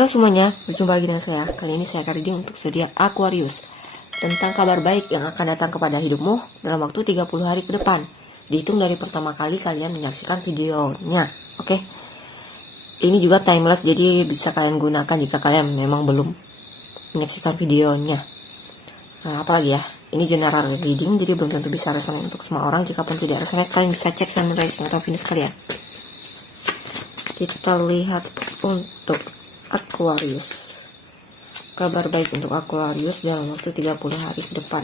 Halo semuanya, berjumpa lagi dengan saya. Kali ini saya akan reading untuk zodiak Aquarius tentang kabar baik yang akan datang kepada hidupmu dalam waktu 30 hari ke depan. Dihitung dari pertama kali kalian menyaksikan videonya. Oke. Ini juga timeless, jadi bisa kalian gunakan jika kalian memang belum menyaksikan videonya. Nah, apalagi ya, ini general reading, jadi belum tentu bisa resonate untuk semua orang. Jika pun tidak resonate, kalian bisa cek sun rising atau Venus kalian. Kita lihat untuk Aquarius. Kabar baik untuk Aquarius dalam waktu 30 hari ke depan.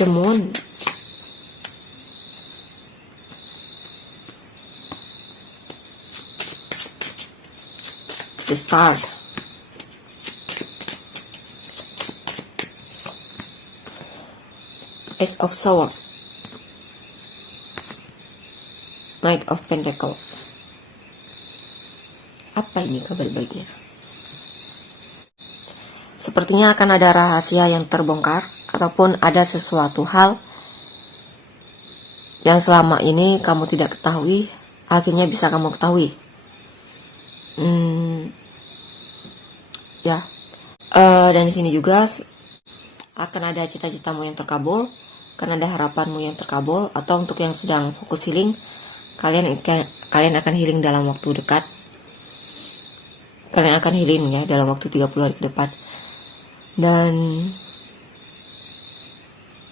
The Moon. The Star. Ace of Swords. Knight of Pentacles. Apa ini kabar baiknya? Sepertinya akan ada rahasia yang terbongkar, ataupun ada sesuatu hal yang selama ini kamu tidak ketahui, akhirnya bisa kamu ketahui. Dan di sini juga akan ada cita-citamu yang terkabul, akan ada harapanmu yang terkabul, atau untuk yang sedang fokus healing, kalian akan healing dalam waktu dekat. Kalian akan healing ya dalam waktu 30 hari ke depan. Dan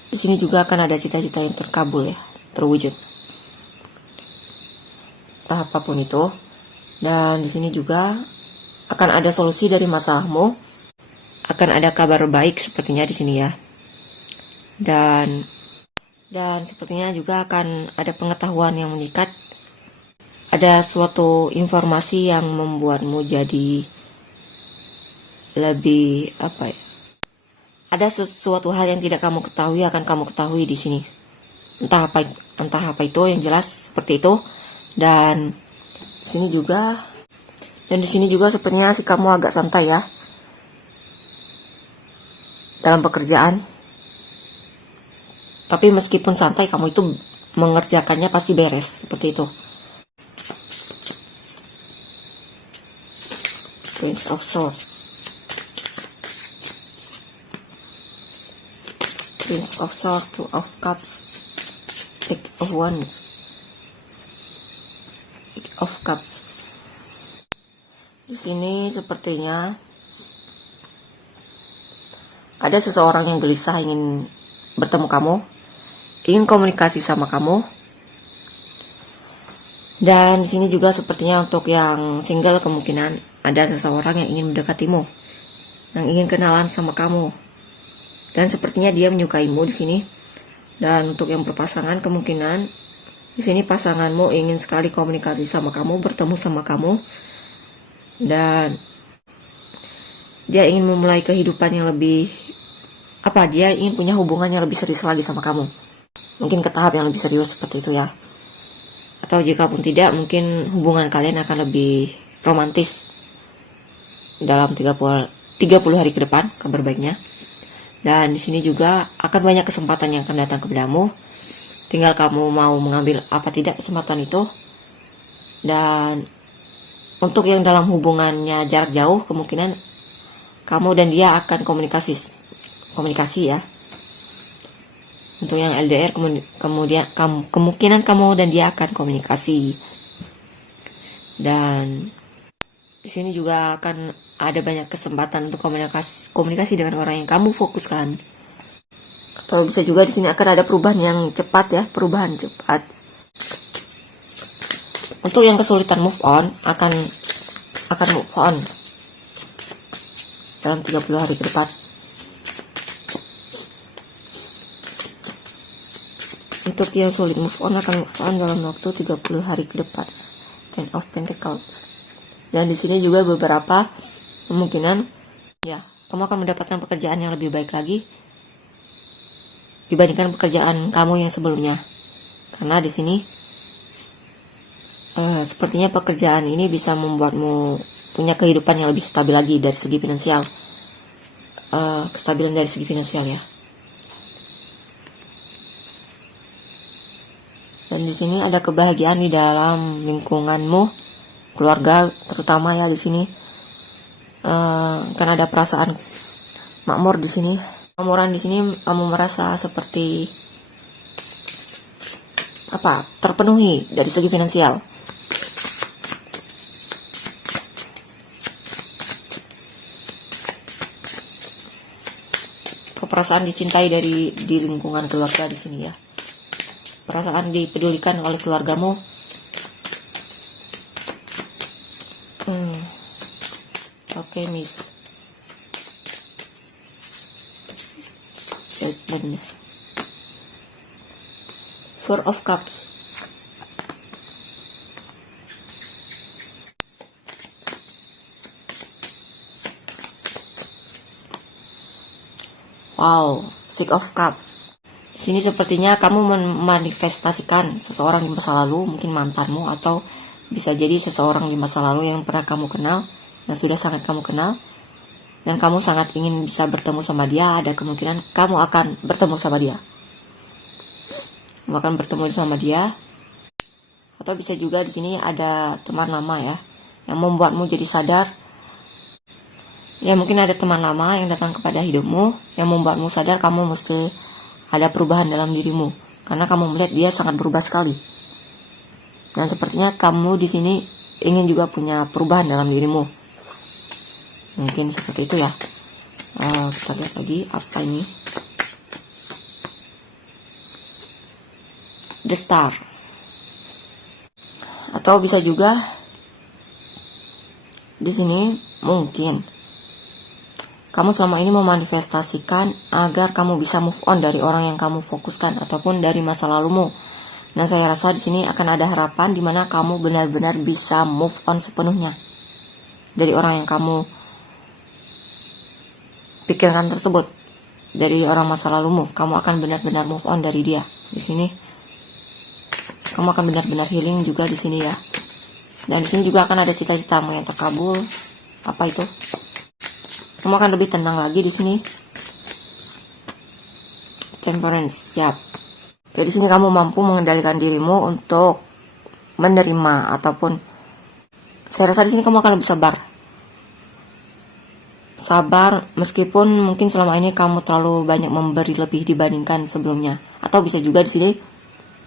di sini juga akan ada cita-cita yang terkabul ya, terwujud. Entah apapun itu. Dan di sini juga akan ada solusi dari masalahmu. Akan ada kabar baik sepertinya di sini ya. Dan sepertinya juga akan ada pengetahuan yang mengikat. Ada suatu informasi yang membuatmu jadi lebih ada sesuatu hal yang tidak kamu ketahui akan kamu ketahui di sini. Entah apa itu, yang jelas seperti itu. Dan di sini juga sepertinya sih kamu agak santai ya dalam pekerjaan. Tapi meskipun santai, kamu itu mengerjakannya pasti beres, seperti itu. Prince of Swords. Prince of Swords, Two of Cups, Eight of Wands, Eight of Cups. Di sini sepertinya ada seseorang yang gelisah ingin bertemu kamu, ingin komunikasi sama kamu. Dan di sini juga sepertinya untuk yang single kemungkinan ada seseorang yang ingin mendekatimu, yang ingin kenalan sama kamu. Dan sepertinya dia menyukaimu di sini. Dan untuk yang berpasangan kemungkinan di sini pasanganmu ingin sekali komunikasi sama kamu, bertemu sama kamu. Dan dia ingin memulai kehidupan yang lebih dia ingin punya hubungan yang lebih serius lagi sama kamu. Mungkin ke tahap yang lebih serius seperti itu ya. Atau jika pun tidak, mungkin hubungan kalian akan lebih romantis dalam 30 hari ke depan, kabar baiknya. Dan di sini juga akan banyak kesempatan yang akan datang kepadamu. Tinggal kamu mau mengambil apa tidak kesempatan itu. Dan untuk yang dalam hubungannya jarak jauh, kemungkinan kamu dan dia akan komunikasi ya. Untuk yang LDR kemudian kemungkinan kamu dan dia akan komunikasi. Dan di sini juga akan ada banyak kesempatan untuk komunikasi dengan orang yang kamu fokuskan. Atau bisa juga di sini akan ada perubahan yang cepat ya, perubahan cepat. Untuk yang kesulitan move on akan move on dalam 30 hari ke depan. Untuk yang sulit move on akan move on dalam waktu 30 hari ke depan. Ten of Pentacles. Dan di sini juga beberapa kemungkinan ya, kamu akan mendapatkan pekerjaan yang lebih baik lagi dibandingkan pekerjaan kamu yang sebelumnya. Karena di sini sepertinya pekerjaan ini bisa membuatmu punya kehidupan yang lebih stabil lagi dari segi finansial. Kestabilan dari segi finansial ya. Dan di sini ada kebahagiaan di dalam lingkunganmu, keluarga terutama ya di sini. Kan ada perasaan makmur di sini. Kemakmuran di sini kamu merasa seperti terpenuhi dari segi finansial. Perasaan dicintai di lingkungan keluarga di sini ya. Perasaan dipedulikan oleh keluargamu. Oke, Miss. Four of Cups. Wow, Six of Cups. Di sini sepertinya kamu memanifestasikan seseorang di masa lalu, mungkin mantanmu, atau bisa jadi seseorang di masa lalu yang pernah kamu kenal, yang sudah sangat kamu kenal, dan kamu sangat ingin bisa bertemu sama dia. Ada kemungkinan kamu akan bertemu sama dia. Kamu akan bertemu sama dia. Atau bisa juga di sini ada teman lama ya, yang membuatmu jadi sadar. Ya, mungkin ada teman lama yang datang kepada hidupmu yang membuatmu sadar kamu mesti ada perubahan dalam dirimu, karena kamu melihat dia sangat berubah sekali. Dan sepertinya kamu di sini ingin juga punya perubahan dalam dirimu. Mungkin seperti itu ya. Kita lihat lagi apa ini. The Star. Atau bisa juga di sini mungkin kamu selama ini memanifestasikan agar kamu bisa move on dari orang yang kamu fokuskan ataupun dari masa lalumu. Dan saya rasa di sini akan ada harapan di mana kamu benar-benar bisa move on sepenuhnya dari orang yang kamu pikirkan tersebut, dari orang masa lalumu. Kamu akan benar-benar move on dari dia. Di sini kamu akan benar-benar healing juga di sini ya. Dan di sini juga akan ada cita-citamu yang terkabul. Apa itu? Kamu akan lebih tenang lagi di sini. Temperance, ya. Jadi di sini kamu mampu mengendalikan dirimu untuk menerima ataupun saya rasa di sini kamu akan lebih sabar. Sabar meskipun mungkin selama ini kamu terlalu banyak memberi lebih dibandingkan sebelumnya. Atau bisa juga di sini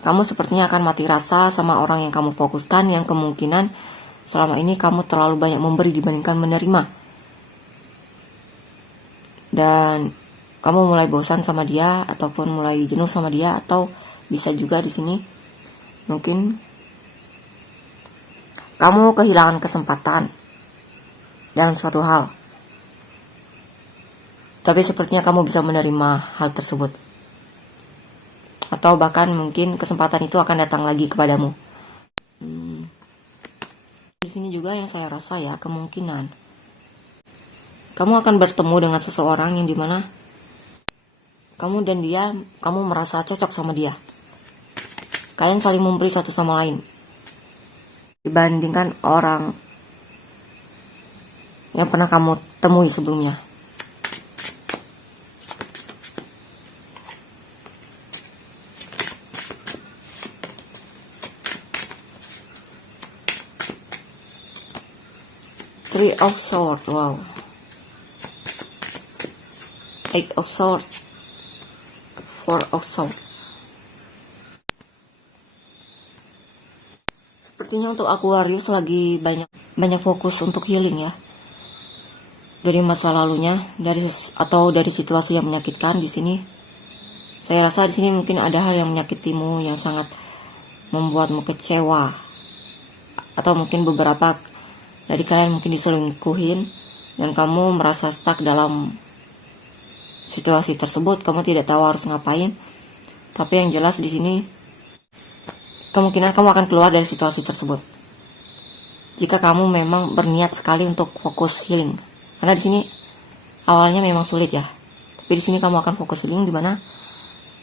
kamu sepertinya akan mati rasa sama orang yang kamu fokuskan, yang kemungkinan selama ini kamu terlalu banyak memberi dibandingkan menerima. Dan kamu mulai bosan sama dia ataupun mulai jenuh sama dia, atau bisa juga di sini mungkin kamu kehilangan kesempatan dalam suatu hal. Tapi sepertinya kamu bisa menerima hal tersebut. Atau bahkan mungkin kesempatan itu akan datang lagi kepadamu. Di sini juga yang saya rasa ya, kemungkinan kamu akan bertemu dengan seseorang yang dimana kamu dan dia, kamu merasa cocok sama dia. Kalian saling memberi satu sama lain. Dibandingkan orang yang pernah kamu temui sebelumnya. Three of Swords, wow. Eight of Swords, Four of Swords. Sepertinya untuk Aquarius lagi banyak fokus untuk healing ya, dari masa lalunya, atau dari situasi yang menyakitkan di sini. Saya rasa di sini mungkin ada hal yang menyakitimu yang sangat membuatmu kecewa, atau mungkin beberapa dari kalian mungkin diselingkuhin dan kamu merasa stuck dalam situasi tersebut. Kamu tidak tahu harus ngapain. Tapi yang jelas di sini kemungkinan kamu akan keluar dari situasi tersebut jika kamu memang berniat sekali untuk fokus healing. Karena di sini awalnya memang sulit ya, tapi di sini kamu akan fokus healing, dimana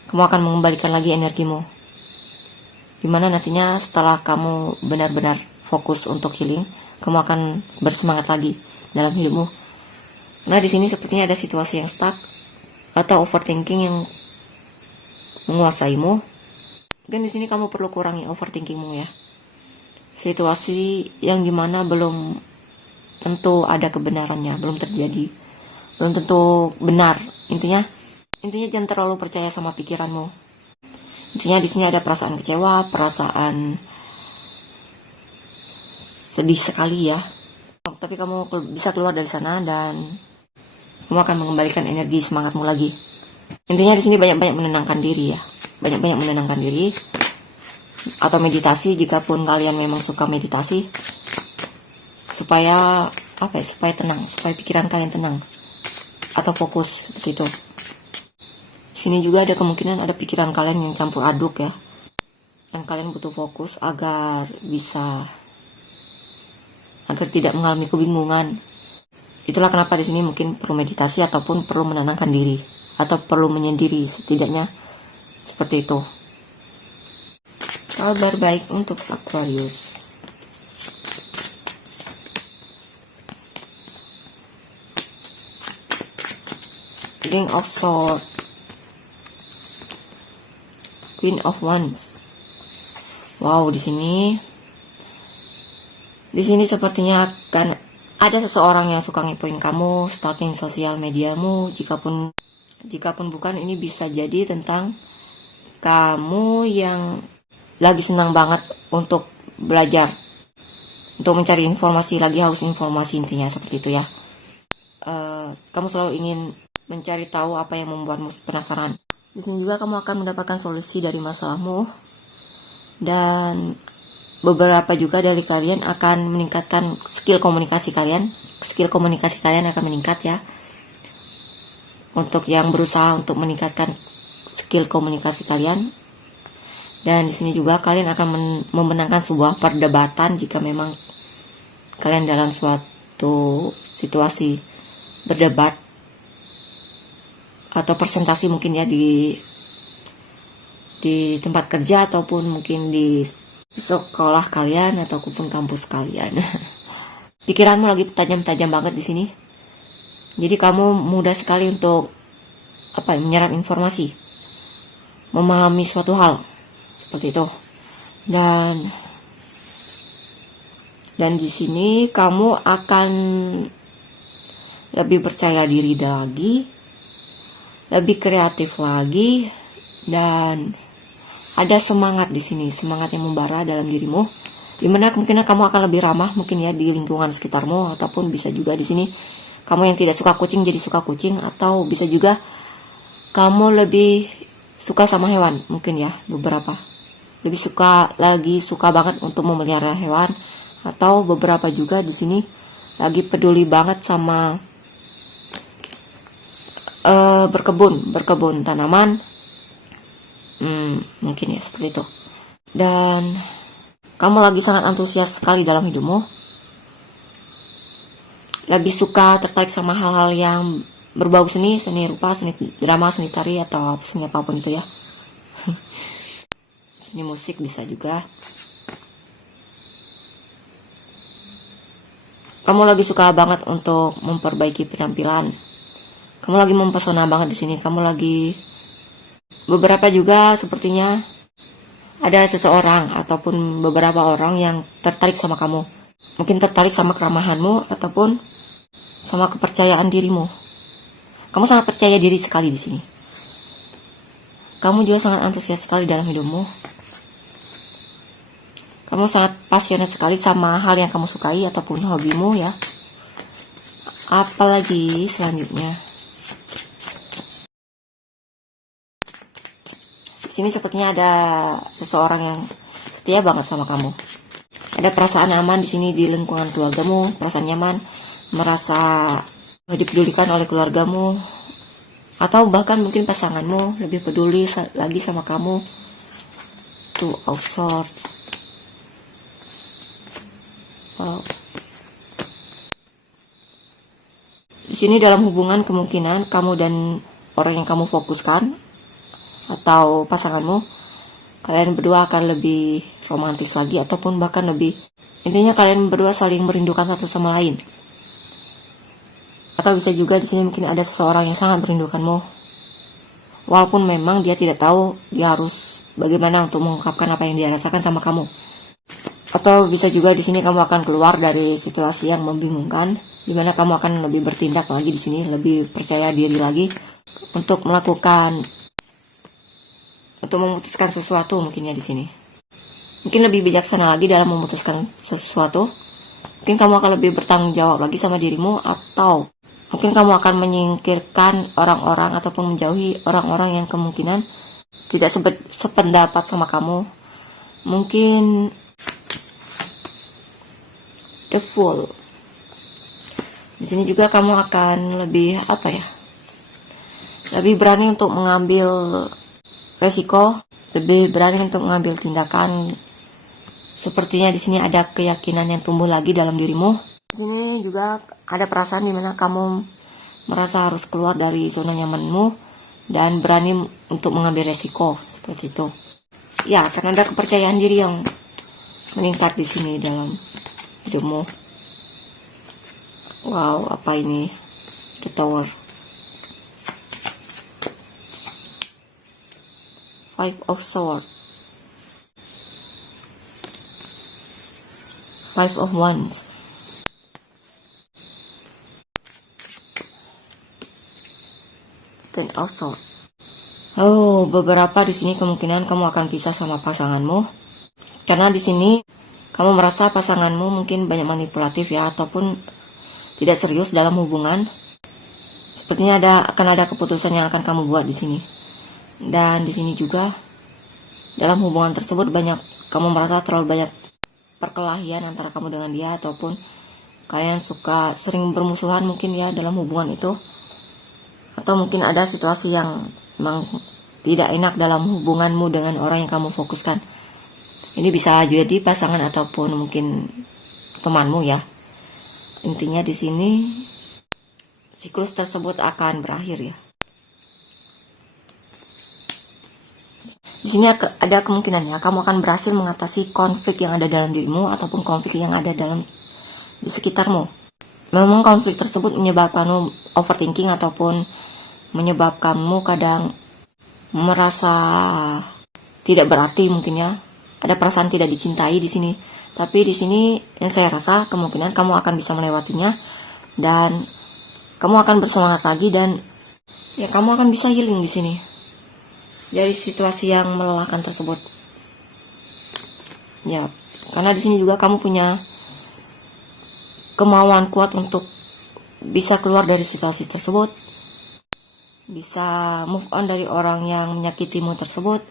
kamu akan mengembalikan lagi energimu, dimana nantinya setelah kamu benar-benar fokus untuk healing, kamu akan bersemangat lagi dalam hidupmu. Nah, di sini sepertinya ada situasi yang stuck atau overthinking yang menguasaimu. Mungkin di sini kamu perlu kurangi overthinkingmu ya. Situasi yang dimana belum tentu ada kebenarannya, belum terjadi, belum tentu benar. Intinya jangan terlalu percaya sama pikiranmu. Intinya di sini ada perasaan kecewa, perasaan sedih sekali ya. Tapi kamu bisa keluar dari sana dan kamu akan mengembalikan energi semangatmu lagi. Intinya di sini banyak-banyak menenangkan diri ya. Banyak-banyak menenangkan diri. Atau meditasi jikapun kalian memang suka meditasi. Supaya supaya tenang, supaya pikiran kalian tenang. Atau fokus seperti itu. Di sini juga ada kemungkinan ada pikiran kalian yang campur aduk ya. Dan kalian butuh fokus agar tidak mengalami kebingungan. Itulah kenapa di sini mungkin perlu meditasi ataupun perlu menenangkan diri atau perlu menyendiri, setidaknya seperti itu. Kabar baik untuk Aquarius. King of Swords, Queen of Wands. Wow, di sini sepertinya akan ada seseorang yang suka ngepoin kamu, stalking sosial mediamu. Jikapun bukan, ini bisa jadi tentang kamu yang lagi senang banget untuk belajar, untuk mencari informasi, lagi haus informasi, intinya seperti itu ya. Kamu selalu ingin mencari tahu apa yang membuatmu penasaran. Di sini juga kamu akan mendapatkan solusi dari masalahmu, dan beberapa juga dari kalian akan meningkatkan skill komunikasi kalian. Skill komunikasi kalian akan meningkat ya. Untuk yang berusaha untuk meningkatkan skill komunikasi kalian. Dan di sini juga kalian akan memenangkan sebuah perdebatan jika memang kalian dalam suatu situasi berdebat atau presentasi mungkin ya di tempat kerja ataupun mungkin di sekolah kalian ataupun kampus kalian. Pikiranmu lagi tajam-tajam banget di sini. Jadi kamu mudah sekali untuk menyerap informasi, memahami suatu hal seperti itu. Dan di sini kamu akan lebih percaya diri lagi, lebih kreatif lagi, dan ada semangat di sini, semangat yang membara dalam dirimu, dimana kemungkinan kamu akan lebih ramah mungkin ya di lingkungan sekitarmu, ataupun bisa juga di sini kamu yang tidak suka kucing jadi suka kucing, atau bisa juga kamu lebih suka sama hewan mungkin ya, beberapa lagi suka banget untuk memelihara hewan, atau beberapa juga di sini lagi peduli banget sama berkebun tanaman. Mungkin ya seperti itu. Dan kamu lagi sangat antusias sekali dalam hidupmu, lagi suka tertarik sama hal-hal yang berbau seni rupa, seni drama, seni tari, atau seni apapun itu ya. Seni musik bisa juga. Kamu lagi suka banget untuk memperbaiki penampilan. Kamu lagi mempesona banget di sini. Kamu lagi beberapa juga sepertinya ada seseorang ataupun beberapa orang yang tertarik sama kamu. Mungkin tertarik sama keramahanmu ataupun sama kepercayaan dirimu. Kamu sangat percaya diri sekali di sini. Kamu juga sangat antusias sekali dalam hidupmu. Kamu sangat passionate sekali sama hal yang kamu sukai ataupun hobimu ya. Apalagi selanjutnya. Di sini sepertinya ada seseorang yang setia banget sama kamu. Ada perasaan aman di sini di lingkungan keluargamu, perasaan nyaman, merasa dipedulikan oleh keluargamu, atau bahkan mungkin pasanganmu lebih peduli lagi sama kamu. Two of Swords. Di sini dalam hubungan kemungkinan kamu dan orang yang kamu fokuskan atau pasanganmu, kalian berdua akan lebih romantis lagi, ataupun bahkan lebih, intinya kalian berdua saling merindukan satu sama lain. Atau bisa juga di sini mungkin ada seseorang yang sangat merindukanmu, walaupun memang dia tidak tahu dia harus bagaimana untuk mengungkapkan apa yang dia rasakan sama kamu. Atau bisa juga di sini kamu akan keluar dari situasi yang membingungkan, di mana kamu akan lebih bertindak lagi di sini, lebih percaya diri lagi untuk memutuskan sesuatu mungkin ya di sini. Mungkin lebih bijaksana lagi dalam memutuskan sesuatu. Mungkin kamu akan lebih bertanggung jawab lagi sama dirimu, atau mungkin kamu akan menyingkirkan orang-orang ataupun menjauhi orang-orang yang kemungkinan tidak sependapat sama kamu. Mungkin the Fool. Di sini juga kamu akan lebih lebih berani untuk mengambil resiko, lebih berani untuk mengambil tindakan. Sepertinya di sini ada keyakinan yang tumbuh lagi dalam dirimu. Di sini juga ada perasaan dimana kamu merasa harus keluar dari zona nyamanmu dan berani untuk mengambil resiko seperti itu. Ya, karena ada kepercayaan diri yang meningkat di sini dalam hidupmu. Wow, apa ini? The Tower. Five of Swords. Five of Wands. Ten of Swords. Oh, beberapa di sini kemungkinan kamu akan pisah sama pasanganmu. Karena di sini kamu merasa pasanganmu mungkin banyak manipulatif ya, ataupun tidak serius dalam hubungan. Sepertinya akan ada keputusan yang akan kamu buat di sini. Dan di sini juga dalam hubungan tersebut kamu merasa terlalu banyak perkelahian antara kamu dengan dia, ataupun kalian sering bermusuhan mungkin ya dalam hubungan itu. Atau mungkin ada situasi yang memang tidak enak dalam hubunganmu dengan orang yang kamu fokuskan. Ini bisa jadi pasangan ataupun mungkin temanmu ya. Intinya di sini siklus tersebut akan berakhir ya. Di sini ada kemungkinannya kamu akan berhasil mengatasi konflik yang ada dalam dirimu ataupun konflik yang ada di sekitarmu. Memang konflik tersebut menyebabkanmu overthinking ataupun menyebabkanmu kadang merasa tidak berarti mungkin ya. Ada perasaan tidak dicintai di sini. Tapi di sini yang saya rasa kemungkinan kamu akan bisa melewatinya dan kamu akan bersemangat lagi, dan ya kamu akan bisa healing di sini dari situasi yang melelahkan tersebut. Ya, karena di sini juga kamu punya kemauan kuat untuk bisa keluar dari situasi tersebut, bisa move on dari orang yang menyakitimu tersebut,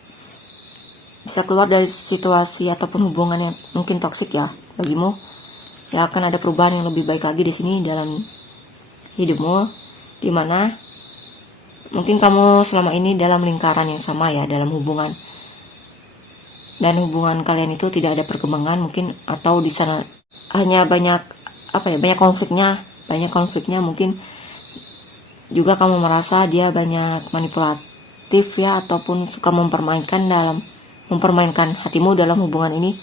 bisa keluar dari situasi ataupun hubungan yang mungkin toksik ya bagimu. Ya, akan ada perubahan yang lebih baik lagi di sini dalam hidupmu, dimana mungkin kamu selama ini dalam lingkaran yang sama ya dalam hubungan, dan hubungan kalian itu tidak ada perkembangan mungkin, atau di sana hanya banyak konfliknya mungkin juga kamu merasa dia banyak manipulatif ya, ataupun suka mempermainkan hatimu dalam hubungan ini,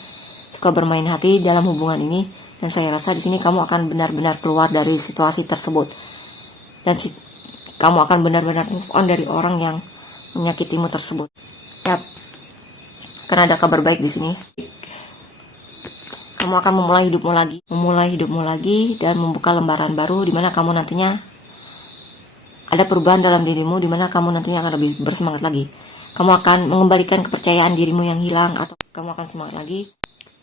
suka bermain hati dalam hubungan ini. Dan saya rasa di sini kamu akan benar-benar keluar dari situasi tersebut, dan kamu akan benar-benar move on dari orang yang menyakitimu tersebut. Yap, karena ada kabar baik di sini. Kamu akan memulai hidupmu lagi dan membuka lembaran baru, di mana kamu nantinya ada perubahan dalam dirimu, di mana kamu nantinya akan lebih bersemangat lagi. Kamu akan mengembalikan kepercayaan dirimu yang hilang, atau kamu akan semangat lagi.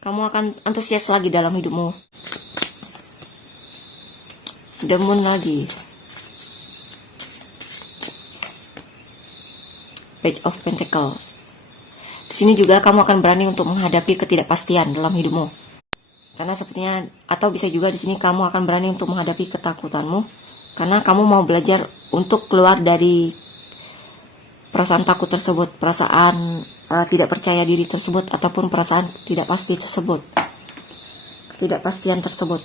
Kamu akan antusias lagi dalam hidupmu. The Moon lagi. Page of Pentacles. Di sini juga kamu akan berani untuk menghadapi ketidakpastian dalam hidupmu. Karena sepertinya, atau bisa juga di sini kamu akan berani untuk menghadapi ketakutanmu, karena kamu mau belajar untuk keluar dari perasaan takut tersebut, perasaan tidak percaya diri tersebut, ataupun perasaan tidak pasti tersebut, ketidakpastian tersebut.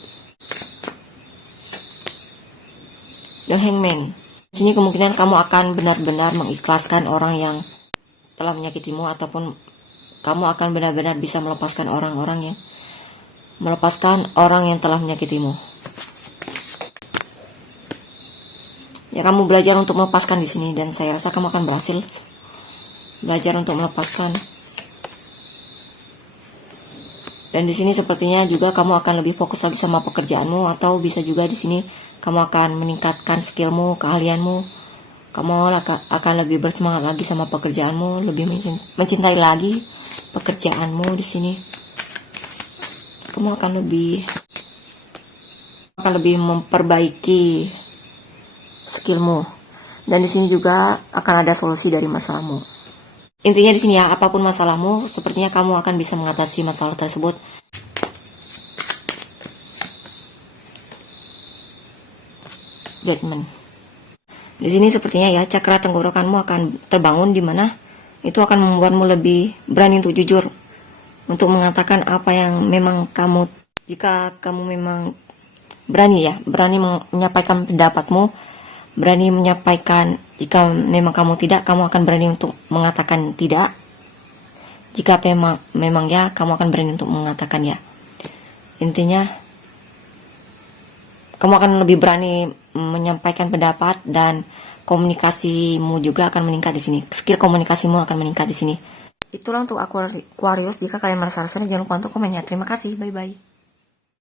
The Hangman. Di sini kemungkinan kamu akan benar-benar mengikhlaskan orang yang telah menyakitimu, ataupun kamu akan benar-benar bisa melepaskan orang yang telah menyakitimu. Ya, kamu belajar untuk melepaskan di sini, dan saya rasa kamu akan berhasil belajar untuk melepaskan Dan di sini sepertinya juga kamu akan lebih fokus lagi sama pekerjaanmu, atau bisa juga di sini kamu akan meningkatkan skillmu, keahlianmu. Kamu akan lebih bersemangat lagi sama pekerjaanmu, lebih mencintai lagi pekerjaanmu di sini. Kamu akan lebih memperbaiki skillmu. Dan di sini juga akan ada solusi dari masalahmu. Intinya di sini ya, apapun masalahmu, sepertinya kamu akan bisa mengatasi masalah tersebut. Judgment. Di sini sepertinya ya, cakra tenggorokanmu akan terbangun, di mana itu akan membuatmu lebih berani untuk jujur, untuk mengatakan apa yang memang kamu, jika kamu memang berani menyampaikan pendapatmu, berani menyampaikan. Jika memang kamu tidak, kamu akan berani untuk mengatakan tidak. Jika memang ya, kamu akan berani untuk mengatakan ya. Intinya, kamu akan lebih berani menyampaikan pendapat, dan komunikasimu juga akan meningkat di sini. Skill komunikasimu akan meningkat di sini. Itulah untuk Aquarius. Jika kalian merasa rasanya, jangan lupa untuk komennya. Terima kasih. Bye bye.